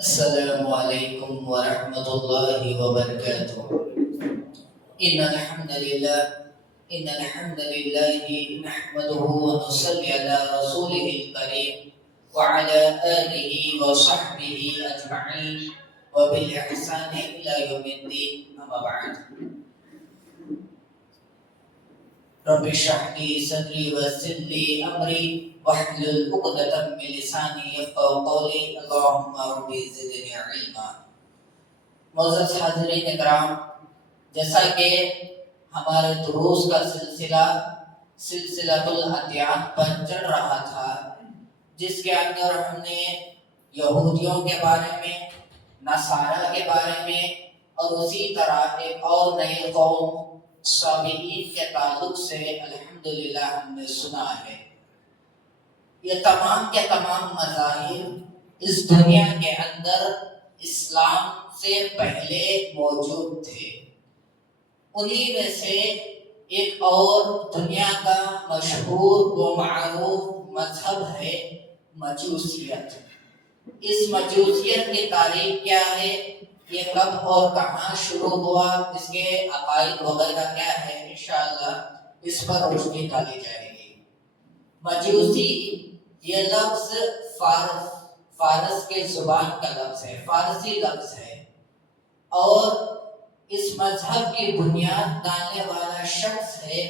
السلام عليكم ورحمة الله وبركاته. إن الحمد لله إن الحمد لله نحمده ونصلي على رسوله الكريم وعلى آله وصحبه أجمعين وبالإحسان إلى يوم الدين. أما بعد. رب اشرح لي صدري ويسر لي أمري واحلل عقدة من لساني يفقهوا قولي. اللهم رب زدني علما. معزز حاضرین اکرام، جیسا کہ ہمارے دروس کا سلسلہ الادیان پر چل رہا تھا، جس کے اندر ہم نے یہودیوں کے بارے میں، نصارہ کے بارے میں اور اسی طرح ایک اور نئی قوم صابئین کے تعلق سے الحمدللہ ہم نے سنا ہے۔ یہ تمام کے تمام مذاہب اس دنیا کے اندر اسلام سے پہلے موجود تھے۔ انہی میں سے ایک اور دنیا کا مشہور و معروف مذہب ہے مجوسیت۔ اس مجوسیت کی تاریخ کیا ہے، یہ کب اور کہاں شروع ہوا، اس کے عقائد وغیرہ کیا ہے، انشاءاللہ اس پر روشنی ڈالی جائے گی۔ مجوسی یہ لفظ فارس کے زبان کا لفظ ہے، فارسی لفظ ہے، اور اس مذہب کی بنیاد ڈالنے والا شخص ہے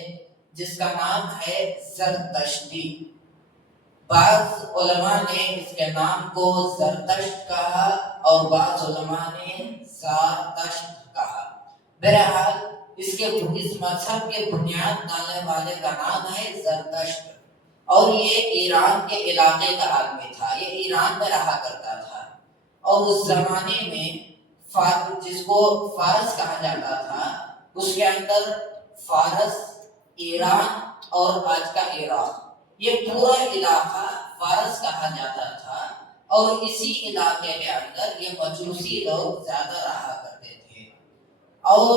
جس کا نام ہے زرتشتی۔ بعض علماء نے اس کے نام کو زرتشت کہا اور بعض علماء نے زارتشت کہا۔ بہرحال اس مذہب کے بنیاد ڈالنے والے کا نام ہے زرتشت، اور یہ ایران کے علاقے کا آدمی تھا، یہ ایران میں رہا کرتا تھا، اور اس زمانے میں جس کو فارس کہا جاتا تھا، اس کے اندر فارس، ایران اور آج کا عراق، یہ پورا علاقہ فارس کہا جاتا تھا، اور اسی علاقے کے اندر یہ مجوسی لوگ زیادہ رہا کرتے تھے۔ اور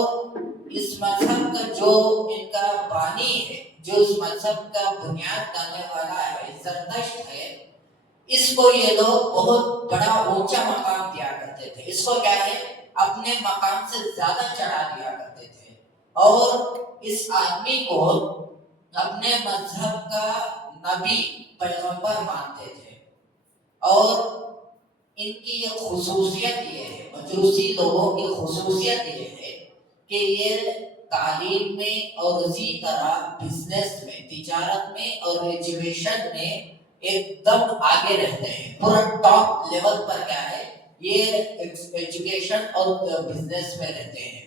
اس مذہب کا جو ان کا بانی ہے، جو اس مذہب کا بنیاد ڈالنے والا ہے، زرتشت ہے، اس کو یہ لوگ بہت بڑا اونچا مقام دیا کرتے تھے۔ اس کو کیا ہے، اپنے مقام سے زیادہ چڑھا دیا کرتے تھے، اور اس آدمی کو اپنے مذہب کا نبی، پیغمبر مانتے تھے۔ اور ان کی یہ خصوصیت یہ ہے، مجوسی لوگوں کی خصوصیت یہ ہے کہ یہ تعلیم میں اور اسی طرح بزنس میں، تجارت میں اور ایجوکیشن میں ایک دم آگے رہتے ہیں، پورا ٹاپ لیول پر کیا ہے، یہ ایجوکیشن اور بزنس میں رہتے ہیں۔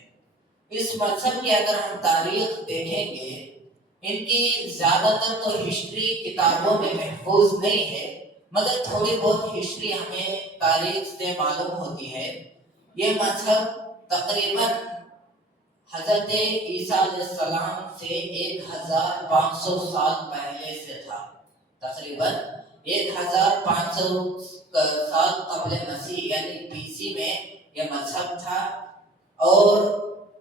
اس مذہب کی اگر ہم تاریخ دیکھیں گے، ان کی زیادہ تر تو ہسٹری کتابوں میں محفوظ نہیں ہے، مگر تھوڑی بہت ہسٹری ہمیں تاریخ سے معلوم ہوتی ہے۔ یہ مذہب تقریباً حضرت عیسیٰ علیہ السلام سے 1500 سال پہلے سے تھا، تقریباً 1500 سال قبل مسیح یعنی BC میں یہ مذہب تھا۔ اور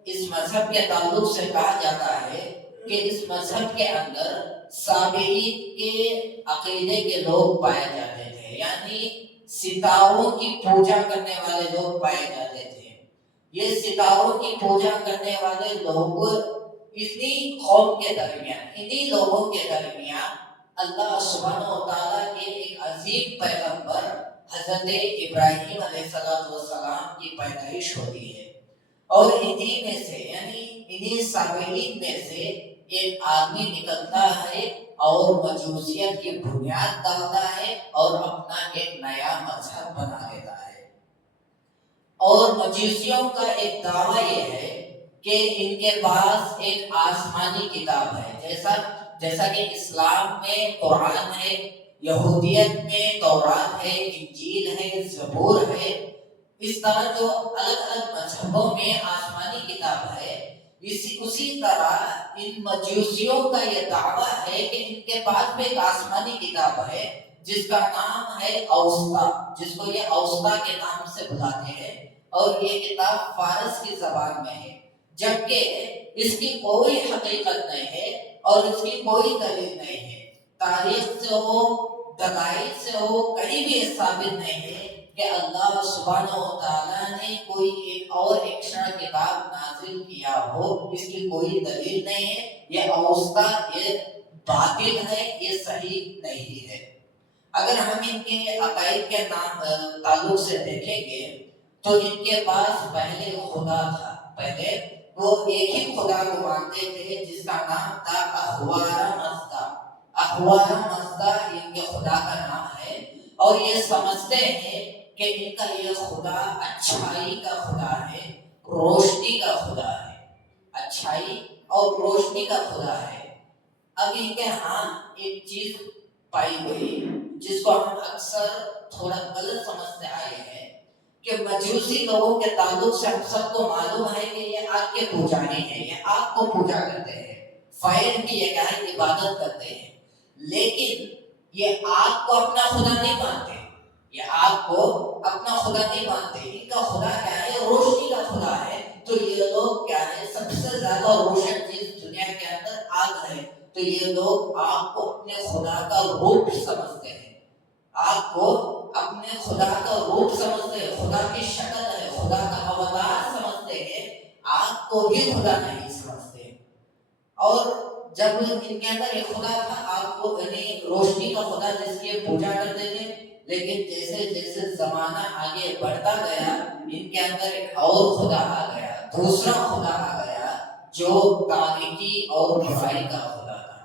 اس مذہب کے تعلق سے کہا جاتا ہے کہ اس مذہب کے اندر صابئین کے عقیدے کے لوگ پائے جاتے تھے، یعنی ستاروں کی پوجا کرنے والے لوگ پائے جاتے تھے۔ یہ ستاروں کی پوجا کرنے والے لوگ انہی لوگوں کے درمیان اللہ سبحانہ و تعالیٰ کے ایک عظیم پیغمبر حضرت ابراہیم علیہ السلام کی پیدائش ہوتی ہے، اور انہی میں سے یعنی انہی صابئین میں سے ایک آدمی نکلتا ہے اور مجوسیت کی بنیاد ڈالتا ہے اور اپنا ایک نیا مذہب بنا لیتا ہے۔ اور مجوسیوں کا ایک دعویٰ یہ ہے کہ ان کے پاس ایک آسمانی کتاب ہے، جیسا کہ اسلام میں قرآن ہے، یہودیت میں تورات ہے، انجیل ہے، زبور ہے، اس طرح جو الگ الگ مذہبوں میں آسمانی کتاب ہے، اسی طرح ان مجوسیوں کا یہ دعویٰ ہے کہ ان کے پاس بھی ایک آسمانی کتاب ہے جس کا نام ہے اوسطا، جس کو یہ اوسطا کے نام سے بلاتے ہیں، اور یہ کتاب فارس کی زبان میں ہے، جبکہ اس کی کوئی حقیقت نہیں ہے اور اس کی کوئی دلیل نہیں ہے، تاریخ سے ہو، دلائل سے ہو، کہیں بھی یہ ثابت نہیں ہے کہ اللہ سبحانہ و تعالیٰ نے کوئی ایک اور ایکسٹرا کتاب نازل کیا ہو، اس کی کوئی دلیل نہیں ہے، یہ اوسطا، یہ باطل ہے، یہ صحیح نہیں ہے۔ اگر ہم ان کے عقائد کے تعلق سے دیکھیں گے تو ان کے پاس پہلے خدا تھا، پہلے وہ ایک ہی خدا کو مانتے تھے جس کا نام تھا احوارا مزدا۔ احوارا مزدا ان کے خدا کا نام ہے، اور یہ سمجھتے ہیں کہ ان کا یہ خدا اچھائی کا خدا ہے، روشنی کا خدا ہے، اچھائی اور روشنی کا خدا ہے۔ اب ان کے ہاں ایک چیز پائی گئی جس کو ہم اکثر تھوڑا غلط سمجھتے آئے ہیں کہ مجوسی لوگوں کے تعلق سے ہم سب کو معلوم ہے کہ یہ آگ کے پجاری ہیں، یہ آگ کو پوجا کرتے ہیں، فائر کی یہ کیا ہے عبادت کرتے ہیں، لیکن یہ آگ کو اپنا خدا نہیں مانتے، یہ آگ کو اپنا خدا نہیں مانتے، ان کا خدا کیا ہے روشنی کا خدا ہے۔ تو یہ لوگ کیا ہے سب سے زیادہ روشن چیز دنیا کے اندر آگ ہے، تو یہ لوگ آگ کو اپنے خدا کا روپ سمجھتے ہیں، آگ کو اپنے خدا کا روپ سمجھتے ہیں، خدا کی شکل ہے، خدا کا اوتار سمجھتے ہیں، آگ کو بھی خدا نہیں سمجھتے۔ اور جب ان کے اندر ایک خدا تھا آگ کو یعنی روشنی کا خدا جس کی پوجا کرتے تھے، لیکن جیسے جیسے زمانہ آگے بڑھتا گیا ان کے اندر ایک اور خدا آ گیا، دوسرا خدا آ گیا جو تاریکی اور برائی کا خدا تھا،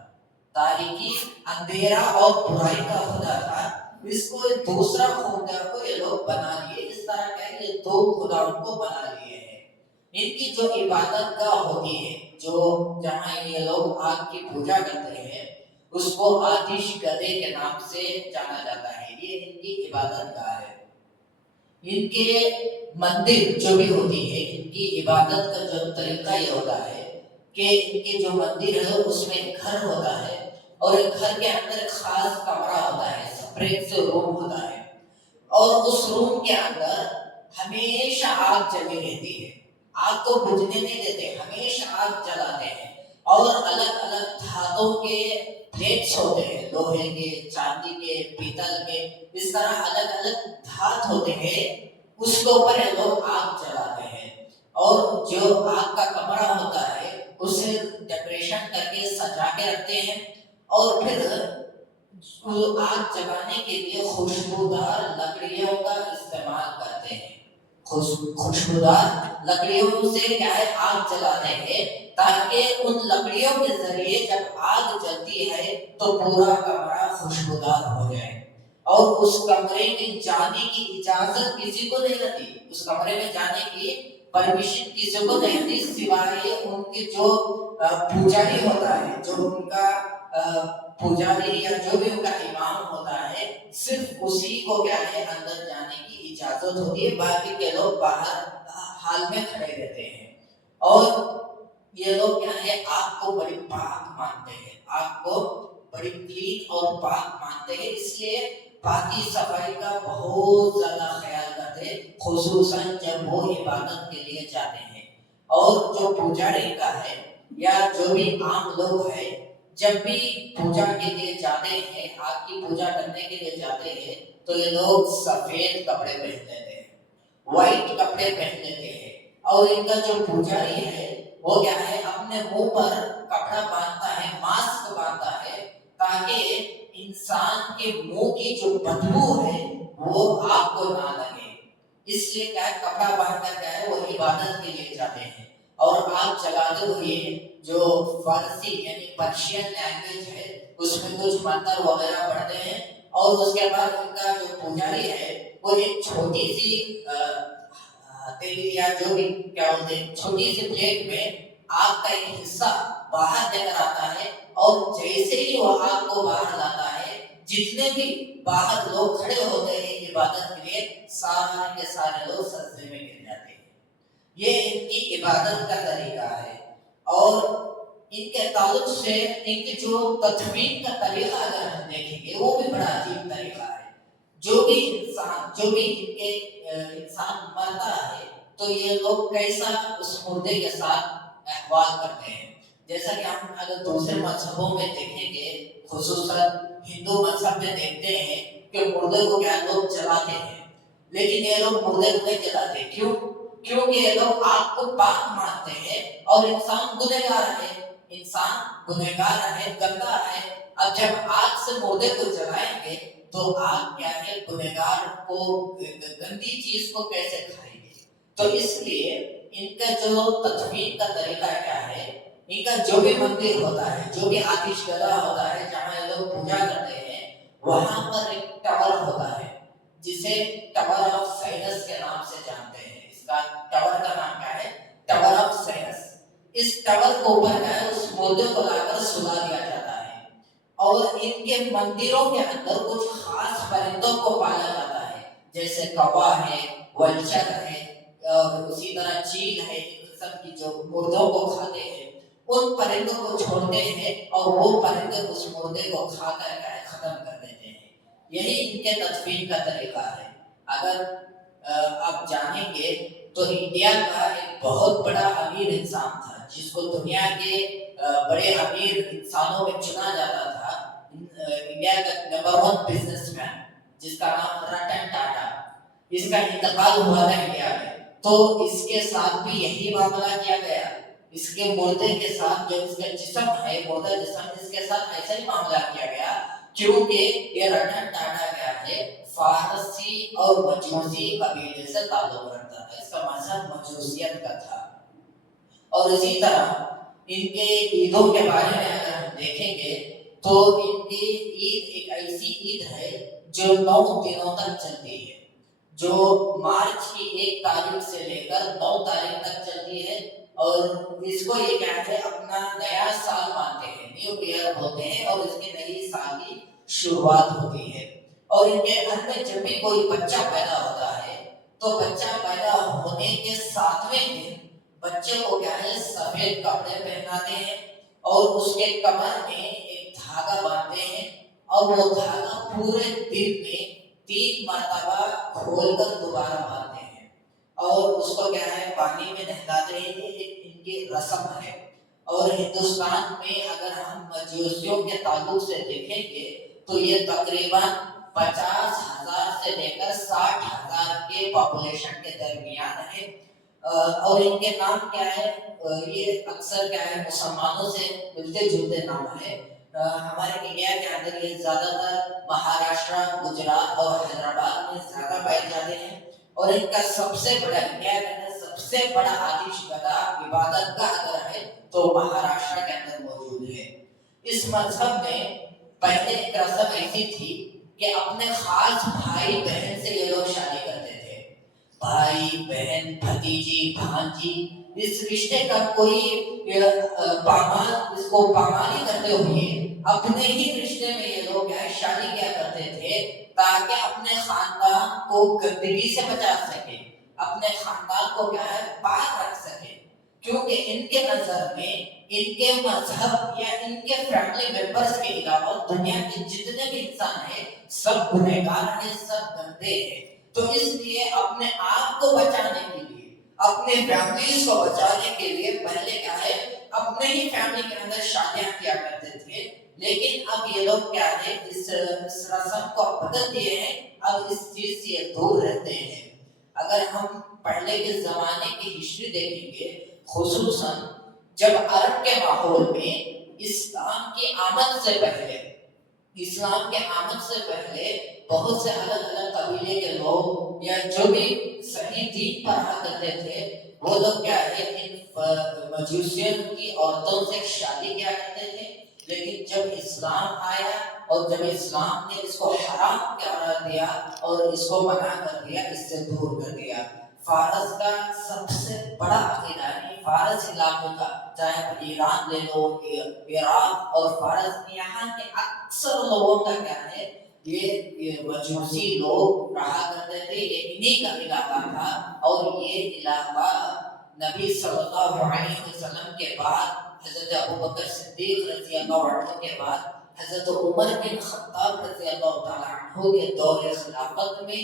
تاریکی اندھیرا اور برائی کا خدا تھا۔ اس کو دوسرا خدا کو یہ لوگ بنا لیے، اس طرح کہ یہ دو خداؤں کو بنا لیے ہیں۔ ان کی جو عبادت گاہ ہوتی ہے، جو جہاں یہ لوگ آگ کی پوجا کرتے ہیں، اس کو آتش گدے کے نام سے جانا جاتا ہے، یہ ان کی عبادت گاہ ہے۔ ان کے مندر جو بھی ہوتی ہے، ان کی عبادت کا جو طریقہ یہ ہوتا ہے کہ ان کے جو مندر ہے اس میں ایک گھر ہوتا ہے، اور ایک گھر کے اندر ایک خاص کمرہ ہوتا ہے، سپریٹ سے روم ہوتا ہے، اور اس روم کے اندر ہمیشہ آگ جلی رہتی ہے، آگ کو بجھنے نہیں دیتے، ہمیشہ آگ جلاتے ہیں، اور الگ الگ دھاتوں کے پلیٹس ہوتے ہیں، لوہے کے، چاندی کے، پیتل کے، اس طرح الگ الگ دھات ہوتے ہیں، اس کے اوپر یہ لوگ آگ جلاتے ہیں، اور جو آگ کا کمرہ ہوتا ہے اسے ڈیکوریشن کر کے سجا کے رکھتے ہیں، اور پھر آگ جلانے کے لیے خوشبودار لکڑیوں کا استعمال کرتے ہیں، خوشبودار لکڑیوں سے کیا ہے آگ جلاتے ہیں، تاکہ ان لکڑیوں کے ذریعے جب آگ جلتی ہے تو پورا کمرہ خوشبودار ہو جائے، اور اس کمرے میں جانے کی اجازت کسی کو نہیں رہتی، اس کمرے میں جانے کی پرمیشن کسی کو نہیں رہتی، سوائے ان کی جو پجاری ہوتا ہے، جو ان کا پجاری یا جو بھی ان کا امام ہوتا ہے، صرف اسی کو کیا ہے اندر جانے کی اجازت ہوتی ہے، باقی کے لوگ باہر حال میں کھڑے رہتے ہیں۔ اور یہ لوگ کیا ہے آگ کو بڑی پاک مانتے ہیں، آگ کو بڑی کلین اور پاک مانتے ہیں، اس لیے پاکی صفائی کا بہت زیادہ خیال کرتے ہیں، خصوصاً جب وہ عبادت کے لیے جاتے ہیں۔ اور جو پجاری کا ہے یا جو بھی عام لوگ ہیں، جب بھی پوجا کے لیے جاتے ہیں، آگ کی پوجا کرنے کے لیے جاتے ہیں، تو یہ لوگ سفید کپڑے پہن لیتے ہیں، وائٹ کپڑے پہن لیتے ہیں، اور ان کا جو پجاری ہے وہ کیا ہے اپنے منہ پر کپڑا باندھتا ہے، ماسک باندھتا ہے، تاکہ انسان کے منہ کی جو بدبو ہے وہ آگ کو نہ لگے، اس لیے کیا ہے کپڑا باندھ کر کیا ہے وہ عبادت کے لیے جاتے ہیں۔ اور آگ جلاتے ہوئے جو فارسی یعنی پرشین لینگویج ہے اس میں کچھ منتر وغیرہ پڑھتے ہیں، اور اس کے بعد ان کا جو پجاری ہے وہ ایک چھوٹی سی تیلی یا جو بھی کیا بولتے ہیں چھوٹی سی پلیٹ میں آگ کا ایک حصہ باہر لے کر آتا ہے، اور جیسے ہی وہ آگ کو باہر لاتا ہے جتنے بھی باہر لوگ کھڑے ہوتے ہیں عبادت کے لیے سارے کے سارے لوگ سجدے میں گر جاتے ہیں۔ یہ ان کی عبادت کا طریقہ ہے، اور ان کے تعلق سے ان کی جو تدفین کا طریقہ اگر ہم دیکھیں گے وہ بھی بڑا عجیب طریقہ ہے۔ جو بھی ان کے انسان مرتا ہے تو یہ لوگ کیسا اس مردے کے ساتھ احوال کرتے ہیں، جیسا کہ ہم اگر دوسرے مذہبوں میں دیکھیں گے، خصوصاً ہندو مذہب میں دیکھتے ہیں کہ مردے کو کیا لوگ جلاتے ہیں، لیکن یہ لوگ مردے کو نہیں جلاتے. کیوں؟ کیونکہ یہ لوگ آگ کو پاک مانتے ہیں اور انسان گنہگار ہے. انسان گنہگار ہے، گندا ہے. اب جب آگ سے مردے کو جلائیں گے تو آگ کیا ہے، گنہگار کو، گندی چیز کو کیسے کھائے گی؟ تو اس لیے ان کا جو تدفین کا طریقہ کیا ہے، ان کا جو بھی مندر ہوتا ہے، جو بھی آتش گدا ہوتا ہے جہاں یہ لوگ پوجا کرتے ہیں، وہاں پر ایک ٹاور ہوتا ہے جسے ٹاور آف سائنس کے نام سے جانتے ہیں. اس کا ٹاور کا نام کیا ہے؟ Tower of science. اس ٹاور کو اوپر ہے اس مردے کو لا کر سلا دیا جاتا ہے اور ان کے مندروں کے اندر کچھ خاص پرندوں کو پالا جاتا ہے، جیسے کوا ہے، ولچر ہے، اور اسی طرح چیل ہے. ان سب کی جو مردوں کو کھاتے ہیں، ان پرندوں کو چھوڑتے ہیں اور وہ پرندے اس مردے کو کھا کر ختم کر دیتے ہیں. یہی ان کے تدفین کا طریقہ ہے. اگر آپ جانیں گے تو انڈیا کا ایک بہت بڑا امیر انسان تھا جس کو دنیا کے بڑے امیر انسانوں میں چنا جاتا تھا. انڈیا کا نمبر 1 بزنس مین جس کا نام رتن ٹاٹا. اس کا انتقال ہوا تھا انڈیا میں، تو اس کے ساتھ بھی یہی معاملہ کیا گیا. اس کے مردے کے ساتھ جو اس کا جسم ہے، مردہ جسم، اس کے ساتھ ایسا ہی معاملہ کیا گیا کیونکہ یہ رتن ٹاٹا کیا ہے، فارسی اور مجوسی قبیلے سے تعلق رکھتا تھا. اس کا مذہب مجوسیت کا تھا. اور اسی طرح ان کے عیدوں کے بارے میں اگر ہم دیکھیں گے تو ان کی عید ایک ایسی عید ہے جو 9 دنوں تک چلتی ہے، جو مارچ کی 1 تاریخ سے لے کر 9 تاریخ تک چلتی ہے. اور اس کو یہ کہتے ہیں اپنا نیا سال مانتے ہیں، نیو ایئر ہوتے ہیں، اور اس کے نئی سال کی شروعات ہوتی ہے. اور ان کے گھر میں جب بھی کوئی بچہ پیدا ہوتا ہے تو بچہ پیدا ہونے کے 7ویں دن بچے کو کیا ہے، سفید کپڑے پہناتے ہیں اور اس کے کمر میں ایک دھاگا باندھتے ہیں اور وہ دھاگا پورے دن میں 3 مرتبہ کھول کر دوبارہ باندھتے ہیں اور اس کو کیا ہے، پانی میں نہلاتے ہیں. یہ ان کی رسم ہے. اور ہندوستان میں اگر ہم مجوسیوں کے تعلق سے دیکھیں گے تو یہ تقریباً 50,000 سے لے کر 60,000 کے پاپولیشن کے درمیان ہے. اور ان کے نام کیا ہے، یہ اکثر کیا ہے، مسلمانوں سے ملتے جلتے نام ہے. ہمارے انڈیا کے اندر یہ زیادہ تر مہاراشٹر، گجرات اور حیدرآباد میں زیادہ پائے جاتے ہیں. اور ان کا سب سے بڑا، انڈیا کے اندر سب سے بڑا آتش گدا عبادت کا اگر ہے تو مہاراشٹر کے اندر موجود ہے. اس مذہب میں پہلے ایک رسم ایسی تھی کہ اپنے خاص بھائی بہن سے یہ لوگ شادی کرتے تھے. بھائی بہن، بھتیجی، بھانجی، اس رشتے کا کوئی پامال، اس کو پامالی کرتے ہوئے اپنے ہی رشتے میں یہ لوگ کیا شادی کیا کرتے تھے تاکہ اپنے خاندان کو گندگی سے بچا سکے، اپنے خاندان کو کیا ہے، پاک رکھ سکے. کیونکہ ان کے نظر میں ان کے مذہب یا ان کے فیملی ممبرز کے علاوہ دنیا کے جتنے بھی انسان ہیں سب گنہگار ہیں، سب گندے ہیں. تو اس لیے اپنے آپ کو بچانے کے لیے، اپنے فیملیز کو بچانے کے لیے پہلے کیا ہے، اپنے ہی فیملی کے اندر شادیاں کیا کرتے تھے. لیکن اب یہ لوگ کیا ہے، اس رسم کو بدل دیے ہیں. اب اس چیز سے دور رہتے ہیں. اگر ہم پہلے کے زمانے کی ہسٹری دیکھیں گے، خصوصاً جب عرب کے ماحول میں اسلام کی آمد سے پہلے، اسلام کے آمد سے پہلے بہت سے الگ الگ قبیلے کے لوگ یا جو بھی صحیح دین پر رہا کرتے تھے وہ لوگ کیا ہے، ان مجوسیوں کی عورتوں سے شادی کیا کرتے تھے. لیکن جب اسلام آیا اور جب اسلام نے اس کو حرام قرار دیا اور اس کو منع کر دیا، اس سے دور کر دیا. فارس کا سب سے بڑا عقیدہ ہے، فارس علاقے کا، چاہے ایران لے لو، عراق اور فارس، یہاں کے اکثر لوگوں کا کیا ہے، یہ مجوسی لوگ رہا کرتے تھے. یہ انہی کا علاقہ تھا اور یہ علاقہ نبی صلی اللہ علیہ وسلم کے بعد، حضرت ابوبکر صدیق رضی اللہ عنہ کے بعد، حضرت عمر بن خطاب رضی اللہ تعالیٰ عنہ کے دور خلافت میں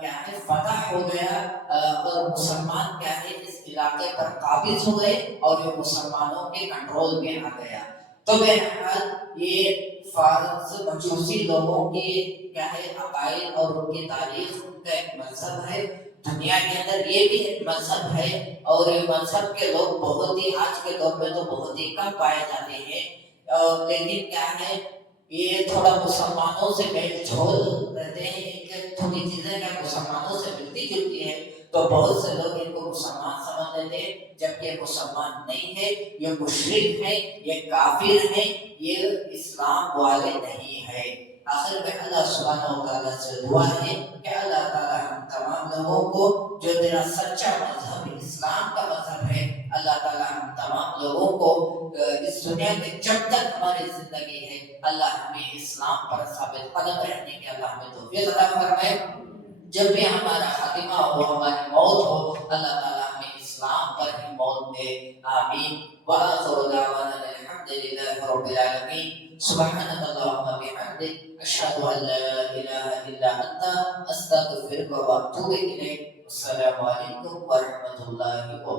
کیا ہے، فتح ہو گیا اور مسلمان کیا ہے، اس علاقے پر قابض ہو گئے اور یہ مسلمانوں کے کنٹرول میں آ گیا. تو بہرحال یہ فارس مجوسی لوگوں کے کیا ہے عقائد اور ان کی تاریخ، ان کا ایک مذہب ہے، دنیا کے اندر یہ بھی ایک مذہب ہے، اور یہ مذہب کے لوگ بہت ہی آج کے دور میں تو بہت ہی کم پائے جاتے ہیں، لیکن کیا ہے یہ تھوڑا مسلمانوں سے میل جول رہتے ہیں، کہ تھوڑی چیزیں کیا مسلمانوں سے ملتی جلتی ہے، تو بہت سے لوگ ان کو مسلمان سمجھ لیتے ہیں، جبکہ مسلمان نہیں ہے، یہ مشرک ہے، یہ کافر ہے، یہ اسلام والے نہیں ہے۔ آخر میں اللہ سبحانہ و تعالیٰ سے دعا ہے کہ اللہ تعالیٰ ہم تمام لوگوں کو، جو تیرا سچا مذہب اسلام کا مذہب ہے، اللہ تعالیٰ ہم تمام لوگوں کو اس دنیا میں جب تک ہماری زندگی ہے، اللہ ہمیں اسلام پر ثابت قدم رہنے کے اللہ ہمیں توفیق عطا فرمائے۔ جب بھی ہمارا خاتمہ ہو، ہماری موت ہو، اللہ تعالیٰ ہمیں اسلام پر ہی موت دے، آمین۔ وآخر دعوانا الحمد لله رب العالمين، سبحانك اللهم وبحمدك، أشهد أن لا إله إلا أنت، أستغفرك وأتوب إليك، السلام عليكم ورحمة الله وبركاته۔